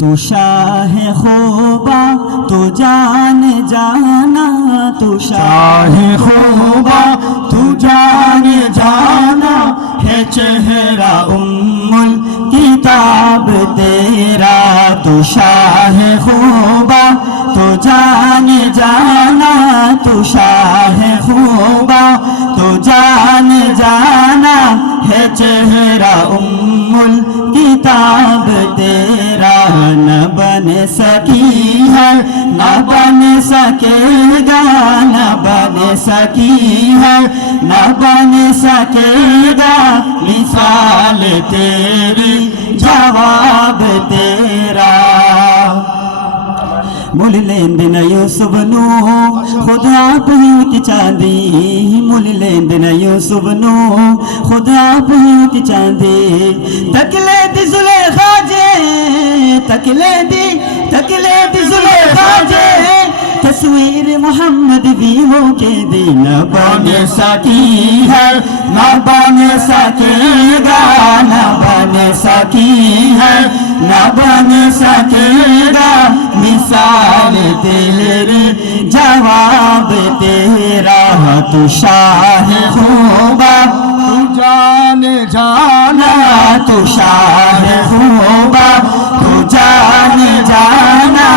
तू शाह खूबा तू जान जाना, तू शाह खूबा तू जान जाना, है चेहरा उम्मुल किताब तेरा। तू शाह खूबा तू जान जाना, तू शाह खूबा तू जान जाना, है चेहरा उम्मुल किताब तेरा। न बन सकी है न बन सकेगा, न बन सकी है न बन सकेगा, मिसाल तेरी जवाब तेरा। मुल लेंद न यूसुफ नो खुद आप ही की चांदी, मुल लेंद न यूसुफ नो खुद आप ही की चांदी। तकले दी जुलेखा जे, तकले दी जुलेखा जे, तस्वीर मोहम्मद भी हो के दी। न बन सकी है न बन सकेगा, न बन सकी है न बन सकेगा, मिसाल तेरी जवाब तेरा। तू शाह खूबा तू जान जाना, तू शाह खूबा तू जान जाना,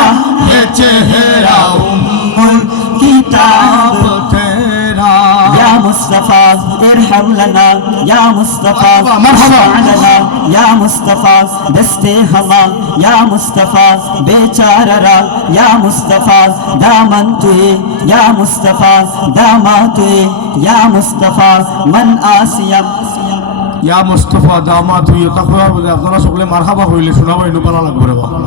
ये चेहरा उम्मुल किताब तेरा। या मुस्तफा इरहम लना, या मुस्तफा मरहबा लना, या मुस्तफा दस्ते हमा, या मुस्तफा बेचारा, या मुस्तफा दामन तुए, या मुस्तफा दामा तुए, या मुस्तफा मन आसिया। ইয়া মুস্তাফা দামাত হইয়া তাকওয়ার বলে আপনারা সকলে মারহাবা কইলে শোনাবো ইনু পালা লাগবে রে বাবা।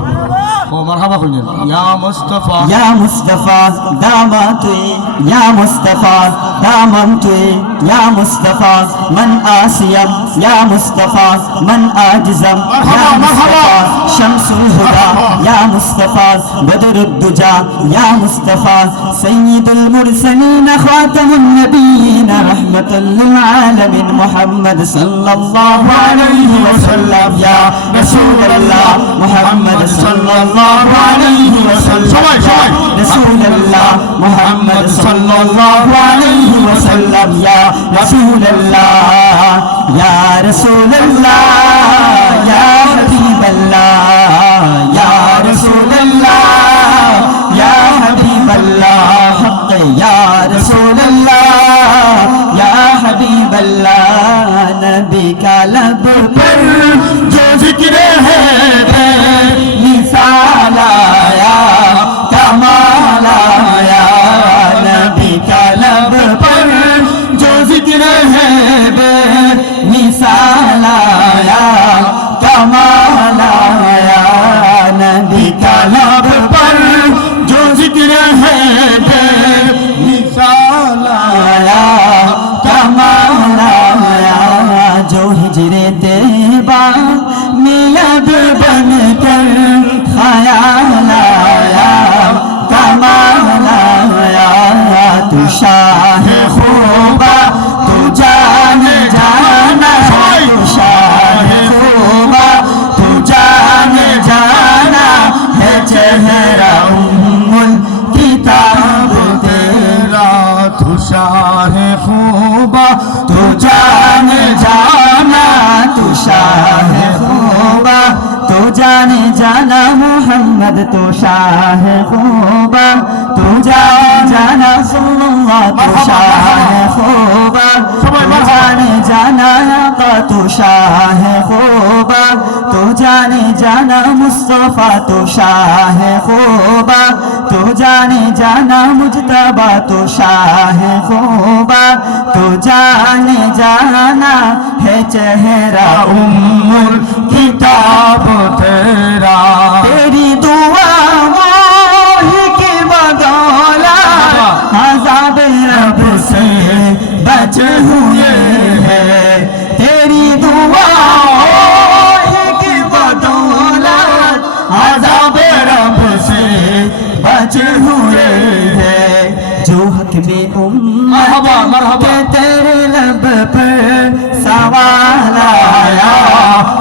ও মারহাবা কইলেন ইয়া মুস্তাফা, या मुस्तफा दामा तुए, या मुस्तफा दामन तुए, या मुस्तफा मन आसियम, या मुस्तफा मन आजिजम, या मुस्तफा शम्सुल हुदा, या मुस्तफा बदरुद्दुजा, या मुस्तफा सय्यिदुल मुरसलीन खातमुन नबिय्यीन रहमतुल लिल आलमीन मुहम्मद सल्लल्लाहु अलैहि वसल्लम। या रसूलल्लाह मुहम्मद सल्लल्लाहु अलैहि वसल्लम, रसूलल्लाह मुहम्मद सल्लल्लाहु अलैहि वसल्लम। या रसूलल्लाह या रसूलल्लाह या हबीबल्लाह, या रसूलल्लाह या हबीबल्लाह, हक़ या रसूलल्लाह या हबीबल्लाह। नबी का लब पर जो जिक्र है मिसाल आया कमाल आया। नबी का लब पर जो जिक्र है मिसाल आया कमाल आया। नबी का लब पर जो जिक्र है मिसाल आया कमाल आया। जो हिजरे तैयबा में अब बन कर ख्याल आया कमाल आया। तू शाह खूबा तू जान जाना, तू शाह खूबा तू जान जाना, है चेहरा उम्मुल किताब तेरा। तू शाह खूबा तू जान जाना, तू शाह खूबा तू जाने जाना मोहम्मद, तू शाह खूबा तू जाने जाना सल्लल्लाह, तू शाह खूबा तू जाने जाना आका, तू शाह खूबा तू जाने जाना मुस्तफा, तू शाह खूबा तू जाने जाना मुज्तबा, तू शाह खूबा तू जाने जाना, है चेहरा उम्मुल किताब तेरा। तेरी दुआ मोही के बदौला अज़ाब रब से बच हुए हैं। तेरी दुआ मोही के बदौला अज़ाब रब से बच हुए हैं। जो हक में उम्मत के तेरे लब पर सवाल आया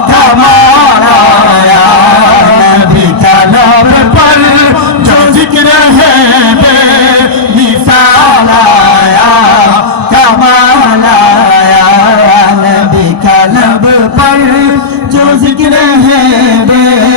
कमाल आया। नबी का है